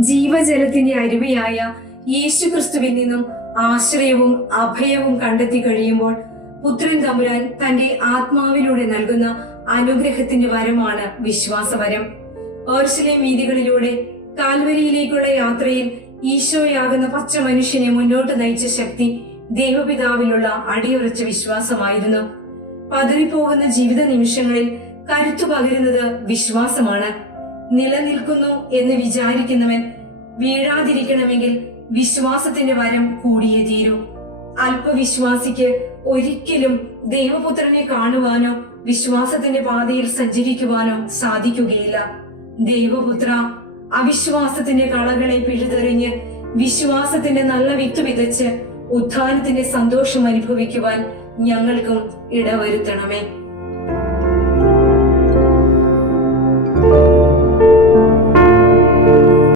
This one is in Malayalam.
ജീവജലത്തിന്റെ അരുവിയായ യേശു ക്രിസ്തുവിൽ നിന്നും ആശ്രയവും അഭയവും കണ്ടെത്തി കഴിയുമ്പോൾ പുത്രൻ തമ്പുരാൻ തന്റെ ആത്മാവിലൂടെ നൽകുന്ന അനുഗ്രഹത്തിന്റെ വരമാണ് വിശ്വാസവരം. ഓർശിലെ വീതികളിലൂടെ കാൽവരിയിലേക്കുള്ള യാത്രയിൽ ഈശോയാകുന്ന പച്ച മനുഷ്യനെ മുന്നോട്ട് നയിച്ച ശക്തി ദൈവപിതാവിലുള്ള അടിയുറച്ച വിശ്വാസമായിരുന്നു. പതറിപ്പോകുന്ന ജീവിത നിമിഷങ്ങളിൽ കരുത്തു പകരുന്നത് വിശ്വാസമാണ്. നിലനിൽക്കുന്നു എന്ന് വിചാരിക്കുന്നവൻ വീഴാതിരിക്കണമെങ്കിൽ വിശ്വാസത്തിന്റെ വരം കൂടിയേ തീരൂ. അല്പവിശ്വാസിക്ക് ഒരിക്കലും ദൈവപുത്രനെ കാണുവാനോ വിശ്വാസത്തിന്റെ പാതയിൽ സഞ്ചരിക്കുവാനോ സാധിക്കുകയില്ല. ദൈവപുത്ര അവിശ്വാസത്തിന്റെ കളകളെ പിഴുതെറിഞ്ഞ് വിശ്വാസത്തിന്റെ നല്ല വിത്ത് വിതച്ച് ഉദ്ധാനത്തിന്റെ സന്തോഷം അനുഭവിക്കുവാൻ ഞങ്ങൾക്കും ഇടവരുത്തണമേ.